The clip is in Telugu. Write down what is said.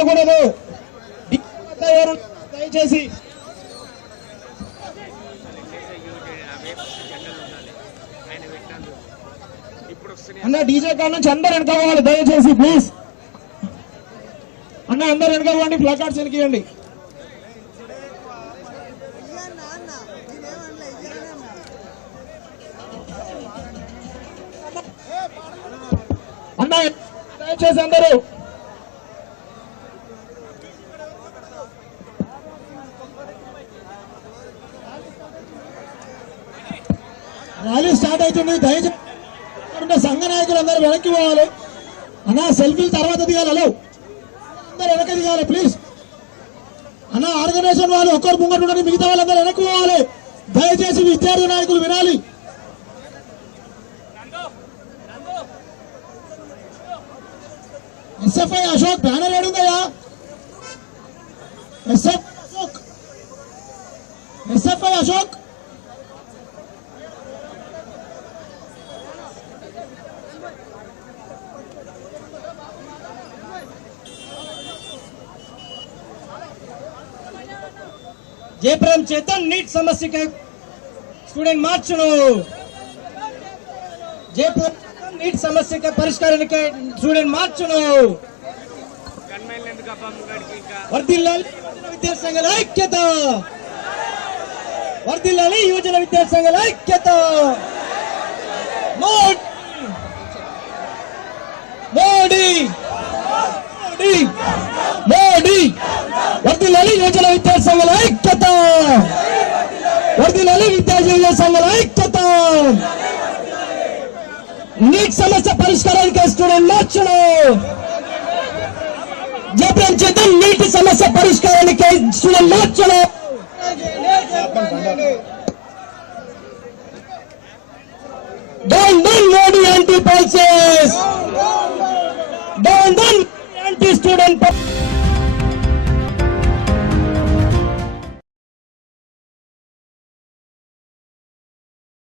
ఉండకూడదు. దయచేసి అన్న డీజే కాడ నుంచి అందరు వెనకావాలి దయచేసి ప్లీజ్. అన్న అందరు వెనకాలండి, ప్లాకార్డ్స్ వెనకియండి. అన్న దయచేసి అందరూ ర్యాలీ స్టార్ట్ అవుతుంది. దయచేసి సంఘ నాయకులు అందరూ వెనక్కి పోవాలి. అన్న సెల్ఫీలు తర్వాత దిగాలి. హలో అందరూ వెనక్కి దిగాలి ప్లీజ్. అన్న ఆర్గనైజేషన్ వాళ్ళు ఒక్కరు ముంగట ఉండాలి, మిగతా వాళ్ళందరూ వెనక్కి పోవాలి. దయచేసి విద్యార్థి నాయకులు వినాలి. ఎస్ఎఫ్ఐ అశోక్ బ్యానర్ ఏడుందయ్యా? ఎస్ఎఫ్ఐ అశోక్ जयप्रम चेतन नीट समस्या के स्टूडेंट मार्च जयप्रम नीट समस्या के परिष्कार के स्टूडेंट मार्च वर्दिल्लाली विद्यासंघ ऐक्यत वर्दिल्लाली युवजन विद्यासंघ ऐक्यत मोदी मोदी मोदी वर्दिल्लाली युवजन विद्यासंघ ऐक्यत वर्दिल्लाली विद्यार्थी संघ ऐक्यत नीट समस्या परिष्कारण के स्टूडेंट मार्च जयप्रम चेतन नीट समस्या परिष्कारण के स्टूडेंट मार्च Down Modi anti-policies, down anti-student.